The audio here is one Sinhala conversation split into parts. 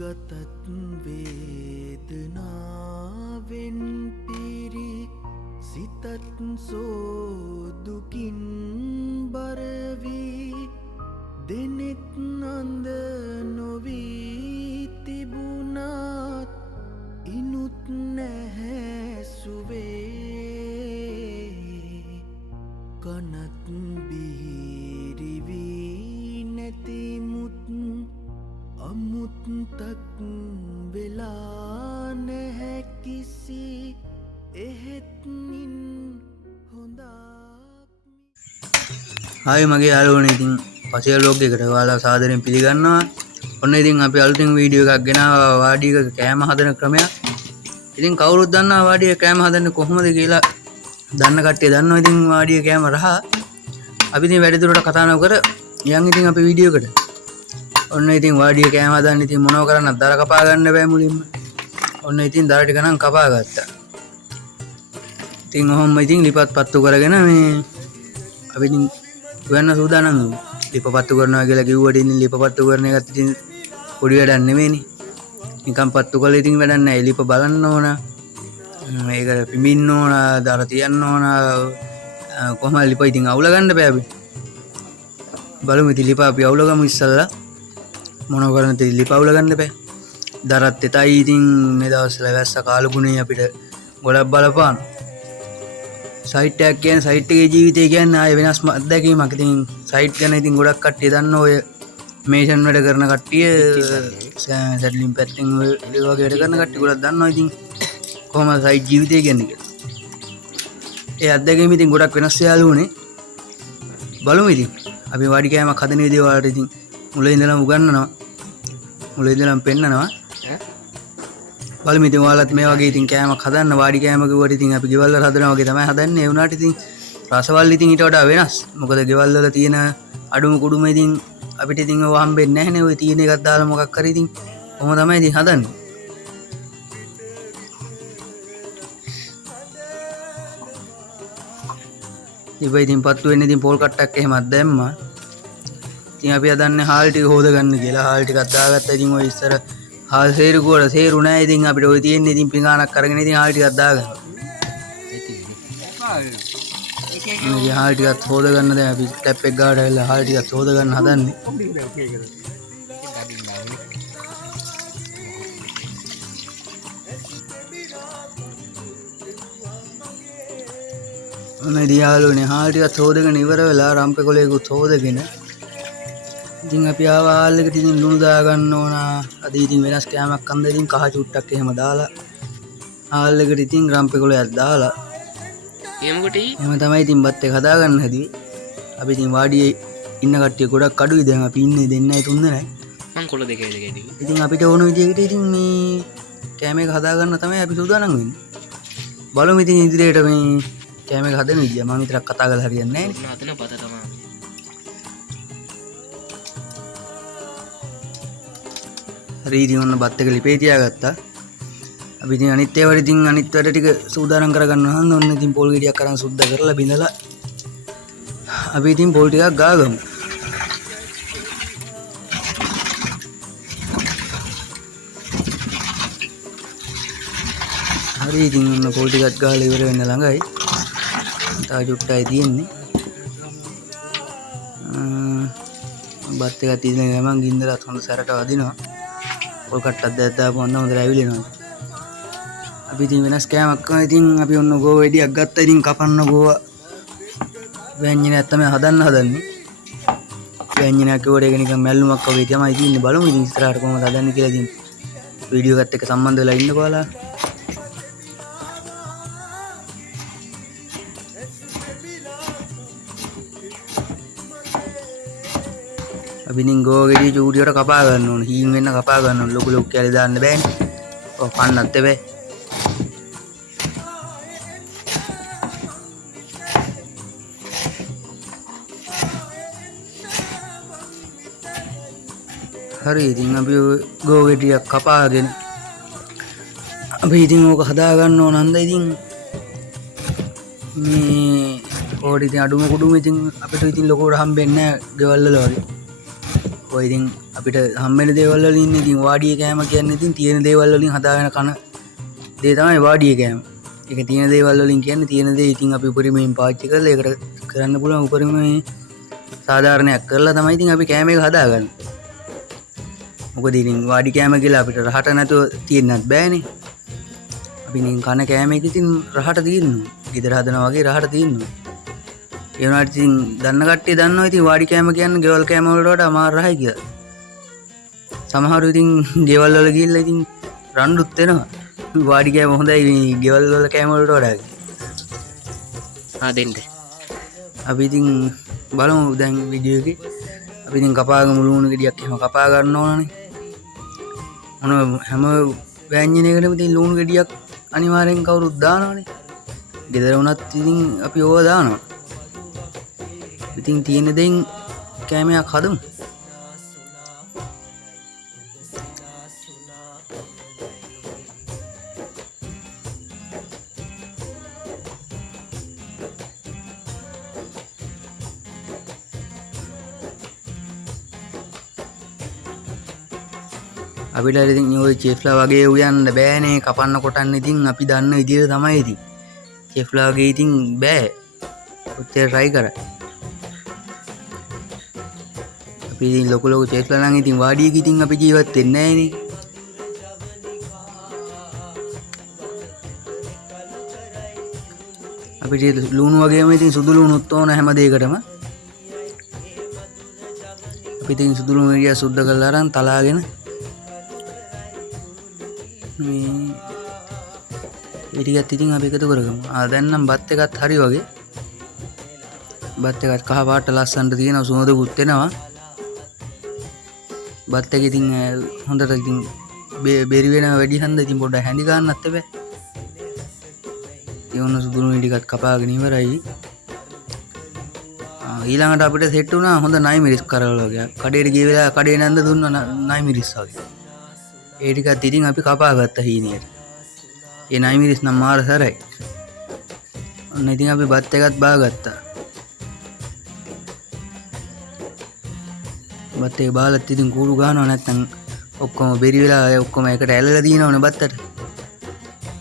ගතත් වේදනාවෙන් පිරි සිතත් සෝදුකින් බරවී දෙනෙත් අන්ද නොවී තිබුණත් ඉනුත් නැහැසුවේ කනත් බිහිරිවී නැතිමුත් අමුත්තක් වෙලා නැහැ කිසි එහෙත්නින් හොඳක් ආයි මගේ යාළුවනේ ඉතින් පසේ ව්ලොග් එකට ඔයාලා සාදරයෙන් පිළිගන්නවා. ඔන්න ඉතින් අපි අලුතින් වීඩියෝ එකක් ගෙනාවා වාඩියක කෑම හදන ක්‍රමයක්. ඉතින් කවුරුත් දන්නවා වාඩියේ කෑම හදන්නේ කොහොමද කියලා. දන්න කට්ටිය දන්නවා ඉතින් වාඩියේ කෑම රහ. අපි ඉතින් වැඩිදුරට කතා නොකර යන් ඉතින් අපි වීඩියෝ එකට. ඔන්න ඉතින් වාඩියේ කෑම හදන්න ඉතින් මොනව කරන්නද දර කපා ගන්න බෑ මුලින්ම. ඔන්න ඉතින් දර ටික නම් කපා ගත්තා. ඉතින් ඔහොම ඉතින් ලිපත් පත්තු කරගෙන මේ අපි ඉතින් ගන්න සූදානම් වුණා. ලිප පත්තු කරනවා කියලා කිව්වට ඉතින් ලිප පත්තු කරන එකත් ඉතින් පොඩි වැඩක් නෙමෙයිනේ. නිකන් පත්තු කළා ඉතින් වැඩක් නැහැ. ලිප බලන්න ඕන. මේක පිඹින්න ඕන, දර තියන්න ඕන. කොහමද ලිප ඉතින් අවුල ගන්න බෑ අපි. බලමු ඉතින් ලිප අපි අවුල ගමු ඉස්සල්ලා. මොනව කරන්නද ලිප අවුල ගන්න බෑ. දරත් එතයි ඉතින් මේ දවස්වල වැස්ස කාලුගුණේ අපිට ගොඩක් බලපාන. සයිට් එකක් කියන්නේ සයිට් එකේ ජීවිතය කියන්නේ ආයෙ වෙනස් අත්දැකීමක්. ඉතින් සයිට් ගැන ඉතින් ගොඩක් කට්ටිය දන්න ඔය මේෂන් වැඩ කරන කට්ටිය සැටලින් පැත්තින් ඒ වගේ වැඩ කරන කට්ටිය ගොඩක් දන්නවා ඉතින් කොහොමද සයිට් ජීවිතය කියන්නේ කියලා. ඒ අත්දැකීම ඉතින් ගොඩක් වෙනස් යාළුවනේ. බලමු ඉතින් අපි වාඩි කෑමක් හදන විදිය ඔයාලට ඉතින් මුලින් ඉඳලම උගන්වනවා. මුලින් ඉඳලම පෙන්නනවා. බලමු ඉතින් ඔයාලත් මේ වගේ ඉතින් කෑමක් හදන්න වාඩි කෑම කිව්වට ඉතින් අපි ගෙවල් වල හදනවා වගේ තමයි හදන්නේ. ඒ වුණාට ඉතින් රසවල් ඉතින් ඊට වඩා වෙනස්. මොකද ගෙවල් වල තියෙන අඩුම කුඩුම ඉතින් අපිට ඉතින් ඔය හම්බෙන්නේ නැහැනේ. ඔය තියෙන එකක් දාලා මොකක් හරි ඉතින් කොහොම තමයි ඉතින් හදන්නේ. ඉතින් පත්තු වෙන්නේ ඉතින් පොල් කට්ටක් එහෙමත් දැම්මා. ඉතින් අපි හදන්නේ හාල් ටික හොද ගන්න කියලා. හාල් ටිකක් දාගත්තා. ඉතින් ඔය ඉස්සර හාල් සේරු කෝල සේරු නැහැ. ඉතින් අපිට ඔය තියෙන්නේ ඉතින් පිඟානක් අරගෙන ඉතින් හාල් ටිකක් දාගන්නවා. මේ හාල් ටිකක් හොද ගන්න දැන් අපි ටැප් එක ගාවට ඇවිල්ලා හාල් ටිකක් හොද ගන්න හදන්නේ. ඔන්න යාළුවනේ හාල් ටිකක් හොදගෙන ඉවර වෙලා රම්පේ කොලේකුත් හොදගෙන ඉතින් අපි ආවා හාල් එකට ඉතින් ලුණු දා ගන්න ඕන. අද ඉතින් වෙනස් කෑමක් අන්ද ඉතින් කහ චුට්ටක් එහෙම දාලා හාල් එකට ඉතින් රම්පේ කොලයක් දාලා එහෙම තමයි ඉතින් බත් එක හදා ගන්න හැදුවේ. අපි ඉතින් වාඩියේ ඉන්න කට්ටිය ගොඩක් අඩුයි. දැන් අපි ඉන්නේ දෙන්නයි තුන් දෙනයි. මං කොළ දෙකයි දෙකයි. ඉතින් අපිට ඕන විදිහකට ඉතින් මේ කෑම එක හදා ගන්න තමයි අපි සූදානම් වෙන්නේ. බලමු ඉතින් ඉදිරියට මේ කෑම එක හදන විදිය. මම විතරක් කතා කරලා හරියන්නේ නැහැ නේ. නතන පත තමයි. හරි ඉතින් ඔන්න බත් එක ලිපේ තියාගත්තා. අපි ඉතින් අනිත් ඒවාට ඉතින් අනිත් වැඩ ටික සූදානම් කරගන්නවා. හන්ද ඔන්න ඉතින් පොල් ගෙඩියක් අරන් සුද්ධ කරලා බිඳලා අපි ඉතින් පොල් ටිකක් ගාගමු. හරි ඉතින් ඔන්න පොල් ටිකක් ගාලා ඉවර වෙන්න ළඟයි. තා චුට්ටයි තියෙන්නේ. බත් එකක් තියෙන ගමන් ගින්දරත් හොඳ සැරට වදිනවා. පොල් කට්ටක් දැද්දාපුවම හොඳට ඇවිලෙනවා. අපි ඉතින් වෙනස් කෑමක් කරනවා. ඉතින් අපි ඔන්න ගෝ වෙඩියක් ගත්තා. ඉතින් කපන්න ගෝවා ව්‍යංජනයක් තමයි හදන්න හදන්නේ. ව්‍යංජනයක් කිව්වට ඒක නිකන් මැල්ලුමක් වගේ තමයි තියෙන්නේ. බලමු ඉතින් ඉස්සරහට කොහොමද හදන්නේ කියලා. ඉතින් වීඩියෝ එකත් එක්ක සම්බන්ධ වෙලා ඉන්නකෝ ඔයාලා. අපි ඉතින් ගෝ ගෙඩිය චූටියට කපා ගන්න ඕන. හීන් වෙන්න කපා ගන්න ඕන. ලොකු ලොකු කැලේ දාන්න බෑනේ. ඔය පන්නත් බෑ. හරි ඉතින් අපි ගෝ ගෙඩියක් කපාගෙන අපි ඉතින් ඕක හදා ගන්න ඕන. හන්ද ඉතින් මේ ඕඩි ඉතින් අඩුම කුඩුම ඉතින් අපිට ඉතින් ලොකුවට හම්බෙන්නේ නැහැ ගෙවල් වල වගේ. ඔය ඉතින් අපිට හම්බෙන දේවල් වලින් ඉතින් වාඩිය කෑම කියන්නේ ඉතින් තියෙන දේවල් වලින් හදාගෙන කන දේ තමයි වාඩිය කෑම. ඒක තියෙන දේවල් වලින් කියන්නේ තියෙන දේ ඉතින් අපි උපරිමයෙන් පාවිච්චි කරලා ඒකට කරන්න පුළුවන් උපරිමයෙන් සාධාරණයක් කරලා තමයි ඉතින් අපි කෑම එක හදාගන්නේ. මොකද ඉතින් වාඩි කෑම කියලා අපිට රහට නැතුව තියෙන්නත් බෑනේ. අපි ඉතින් කන කෑම එක ඉතින් රහට තියෙනවා. ගෙදර හදනවා වගේ රහට තියෙනවා. ඒ වුණාට ඉතින් දන්න කට්ටිය දන්නවා ඉතින් වාඩි කෑම කියන්නේ ගෙවල් කෑම වලට වඩා අමාරු රහයි කියලා. සමහරව ඉතින් ගෙවල් වල ගිහිල්ලා ඉතින් රණ්ඩුත් වෙනවා. වාඩි කෑම හොඳයි ගෙවල් වල කෑම වලට වඩා. දෙන්න. අපි ඉතින් බලමු දැන් වීඩියෝ එකේ අපි ඉතින් කපාගමු ලුණු ගෙඩියක් එහෙම කපා ගන්න ඕනනේ. හැම ව්‍යංජනයකටම ඉතින් ලුණු ගෙඩියක් අනිවාර්යෙන් කවුරුත් දානවනේ. ගෙදර වුණත් ඉතින් අපි ඕවා දානවා. ඉතින් තියෙන දෙයින් කෑමයක් හදමු. අපිට ඉතින් ඔය චෙෆ්ලා වගේ උයන්න බෑනේ කපන්න කොටන්න ඉතින් අපි දන්න විදිහට තමයි ඉතින්. චෙෆ්ලා වගේ ඉතින් බෑ. ඔච්චර try කරා. අපි ඉතින් ලොකු චෙෆ්ලා නම් ඉතින් වාඩියක ඉතින් අපි ජීවත් වෙන්නේ නෑනේ. අපිට ලුණු වගේම ඉතින් සුදු ලුණුත් ඕන හැම දෙයකටම. අපි ඉතින් සුදු ලුණු එළිය සුද්ධ කරලා අරන් තලාගෙන මේ ටිකත් ඉතින් අපි එකතු කරගමු. දැන් නම් බත් එකත් හරි වගේ. බත් එකත් කහ පාට ලස්සනට තියෙනවා සුවඳකුත් එනවා. බත් එක ඉතින් හොඳට ඉතින් බෙරි වෙනවා වැඩි හන්ද ඉතින් පොඩ්ඩක් හැඳි ගන්නත් එපා. ඒ වුණ සුදු ලුණු ටිකත් කපාගෙන ඉවරයි. ඊළඟට අපිට සෙට් වුණා හොඳ නයි මිරිස් කරවල වගේ. කඩේට ගිය වෙලාව කඩේ නැන්ද දුන්නා නයි මිරිස් වගේ. ඒ ටිකත් ඉතින් අපි කපා ගත්තා හීනියට. ඒ නයි මිරිස් නම් මාර සරයි. ඔන්න ඉතින් අපි බත් එකත් බාගත්තා. බත් එක බාලත් ඉතින් කූරු ගන්නවා නැත්නම් ඔක්කොම බෙරි වෙලා ඔක්කොම එකට ඇලලා දිනවනේ බත්තට.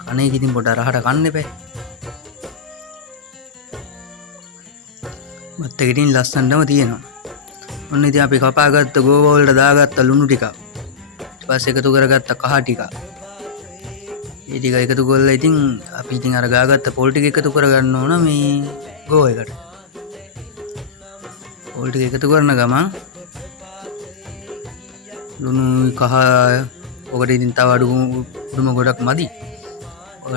කණේ ඉතින් පොඩ රහට කන්න එපා. බත් එක ඉතින් ලස්සනටම තියෙනවා. ඔන්න ඉතින් අපි කපාගත්ත ගෝව වලට දාගත්ත ලුණු ටික. ඊපස්සේ එකතු කරගත්ත කහ ටික. ඒ ටික එකතු කරලා ඉතින් අපි ඉතින් අර ගාගත්ත පොල් ටික එකතු කරගන්න ඕන මේ ගෝව එකට. පොල් ටික එකතු කරන ගමන් ලුණු කහ ඔකට ඉතින් තව අඩුම ගොඩක් මදි. ඔක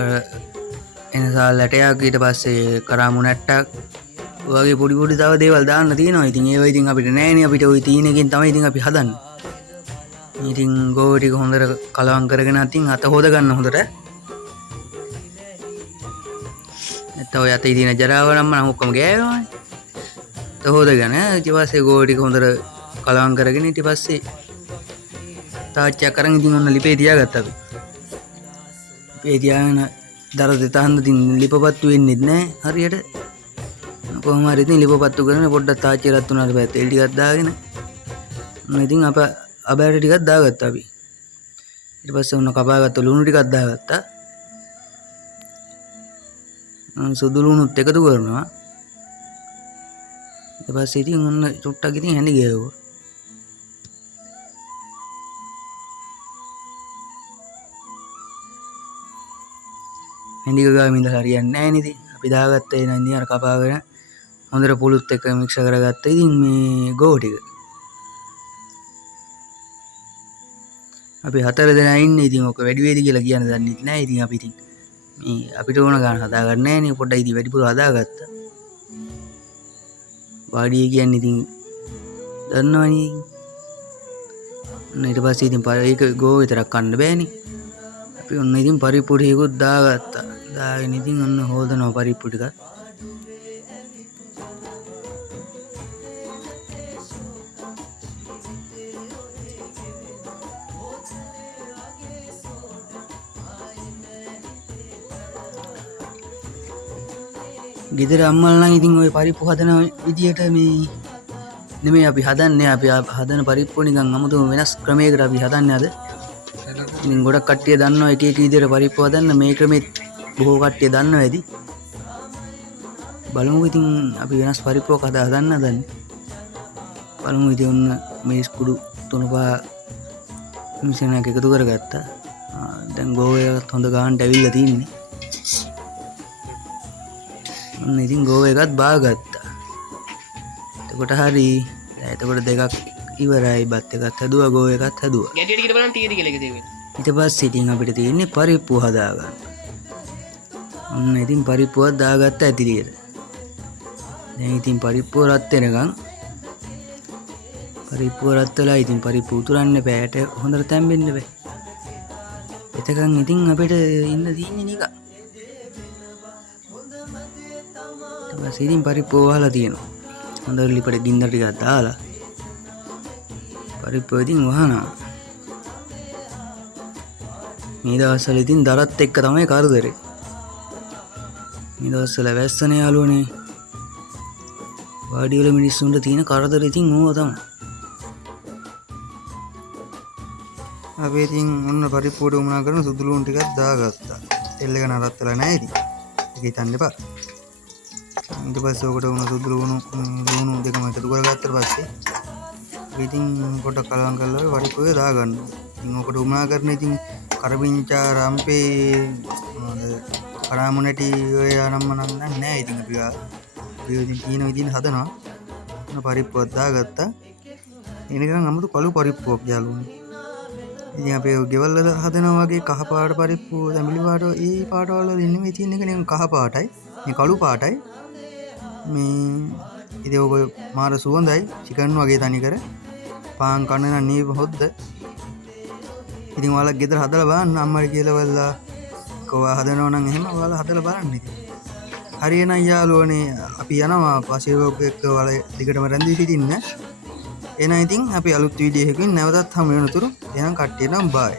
එනසා ලැටයක් ඊට පස්සේ කරාමු නැට්ටක් වගේ පොඩි පොඩි තව දේවල් දාන්න තියෙනවා. ඉතින් ඒවා ඉතින් අපිට නෑනේ අපිට ওই තීන එකෙන් තමයි ඉතින් අපි හදන්නේ. ඉතින් ගෝව ටික හොඳට කලවම් කරගෙන අතින් අත හොද ගන්න හොඳට. නැත්නම් ඔය අතේ තියෙන ජරාව නම් ඔක්කොම ගෑවෙනවානේ. අත හොදගෙන ඊට පස්සේ ගෝව ටික හොඳට කලවම් කරගෙන ඊට පස්සේ තාච්චියක් අරන් ඉතින් ඔන්න ලිපේ තියාගත්තා අපි. ලිපේ තියාගෙන දර දෙතහන් ඉතින් ලිපපත්තු වෙන්නේ නැහැ හරියට. කොහොම හරි ඉතින් ලිපපත්තු කරගෙන පොඩ්ඩක් තාච්චිය රත් වුණාට පස්සේ තෙල් ටිකක් දාගෙන ඔන්න ඉතින් අබෑට ටිකක් දාගත්තා අපි. ඊට පස්සේ ඔන්න කපාගත්ත ලුණු ටිකක් දාගත්තා. සුදු ලුණුත් එකතු කරනවා. ඊට පස්සේ ඉතින් ඔන්න චුට්ටක් ඉතින් හැඳි ගෑවුවා. හැඳි ගාමින් ඉඳලා හරියන්නේ නැහැ නේද? අපි දාගත්ත ඒ නන්දි අර කපාගෙන හොඳට පුළුත් එක්ක මික්ස් කරගත්තා. ඉතින් මේ ගෝ ටික අපි 4 දෙනා ඉන්නේ. ඉතින් ඔක වැඩි වේද කියලා කියන්න දන්නේ නැහැ. ඉතින් අපි ඉතින් මේ අපිට ඕන ගන්න හදාගන්න නැහැ නේ. පොඩ්ඩක් ඉතින් වැඩිපුර හදාගත්තා. වාඩිය කියන්නේ ඉතින් දන්නවනේ. ඊට පස්සේ ඉතින් ඒක ගෝ විතරක් කන්න බෑනේ. අපි ඔන්න ඉතින් පරිප්පු ටිකකුත් දාගත්තා. දාගෙන ඉතින් ඔන්න හොදනවා පරිප්පු ටික. ගෙදර අම්මලා නම් ඉතින් ওই පරිප්පු හදන විදියට මේ නෙමෙයි අපි හදන්නේ අපි හදන පරිප්පුව නිකන් අමුතුම වෙනස් ක්‍රමයකට අපි හදන්නේ අද. ඉතින් ගොඩක් කට්ටිය දන්නවා එක එක විදිහට පරිප්පුව හදන්න මේ ක්‍රමෙත් බොහෝ කට්ටිය දන්නවා ඇති. බලමු ඉතින් අපි වෙනස් පරිප්පුවක් හදන්න හදන්නේ. බලමු ඉතින් ඔන්න මේ කුඩු 3-5 මිශ්‍රණයක් එකතු කරගත්තා. දැන් ගෝවයත් හොඳ ගානට ඇවිල්ලා තින්නේ. ඔන්න ඉතින් ගෝව එකත් බාගත්තා. එතකොට හරි. එතකොට දෙකක් ඉවරයි. බත් එකත් හැදුවා ගෝව එකත් හැදුවා. ගැටියට කියලා බලන්න තියෙදි කියලා එක දෙවෙනි. ඊට පස්සේ ඉතින් අපිට තියෙන්නේ පරිප්පුව හදාගන්න. ඔන්න ඉතින් පරිප්පුවක් දාගත්ත ඇතිලියට. දැන් ඉතින් පරිප්පුව රත් වෙනකන් පරිප්පුව රත් වෙලා ඉතින් පරිප්පුව උතුරන්න බෑට හොඳට තැම්බෙන්න බෑ. එතකන් ඉතින් අපිට ඉන්න තියෙන්නේ නිකන්. ඊට පස්සේ ඉතින් පරිප්පුව වහලා තියෙනවා. හොඳට ලිපට ගින්දර ටිකක් දාලා පරිප්පුව ඉතින් වහනවා. මේ දවස්වල ඉතින් දරත් එක්ක තමයි කරදරේ. මේ දවස්වල වැස්සනේ යාළුවනේ. වාඩි වල මිනිස්සුන්ට තියෙන කරදර ඉතින් ඕවා තමයි. අපි ඉතින් ඔන්න පරිප්පුවට උමනා කරන සුදු ලුණු ටිකක් දාගත්තා. තෙල් එක නරත් වෙලා නැහැ ඉතින්. ඒක හිතන්න එපා. ඊට පස්සේ ඔකට උණු සුදු ලුණු දෙකම එකතු කරගත්තාට පස්සේ ඉතින් පොඩක් කලවම් කරලා පරිප්පුවේ දාගන්නවා. ඉතින් ඔකට උමනා කරන ඉතින් කරපිංචා රම්පේ කරාමුණටි ඔය අනම්ම නම් නැහැ ඉතින් අපි ඉතින් තියෙන විදිහට හදනවා. ඔන්න පරිප්පුවක් දාගත්තා. එනිකන් අමුතු කළු පරිප්පුවක් යාළුවනේ. ඉතින් අපි ගෙවල් වල හදනවා වගේ කහ පාට පරිප්පු තැඹිලි පාට ඒ පාට වල ඉන්නේ තියෙන එක නිකන් කහ පාටයි. මේ කළු පාටයි. මේ ඉතින් ඔක මාර සුවඳයි චිකන් වගේ තනිකර. පාන් කන්න නම් නීව හොද්ද. ඉතින් ඔයාලා ගෙදර හදලා බලන්න අම්මට කියලා වල්ලා කොහොම හදනව නම් එහෙම ඔයාලා හදලා බලන්න ඉතින්. හරියනම් යාළුවනේ අපි යනවා පස්සේ වෝග් එක ඔයාලා දිගටම රැඳී සිටින්න. එහෙනම් ඉතින් අපි අලුත් වීඩියෝ එකකින් නැවතත් හමු වෙනතුරු එහෙනම් කට්ටියටම බායි.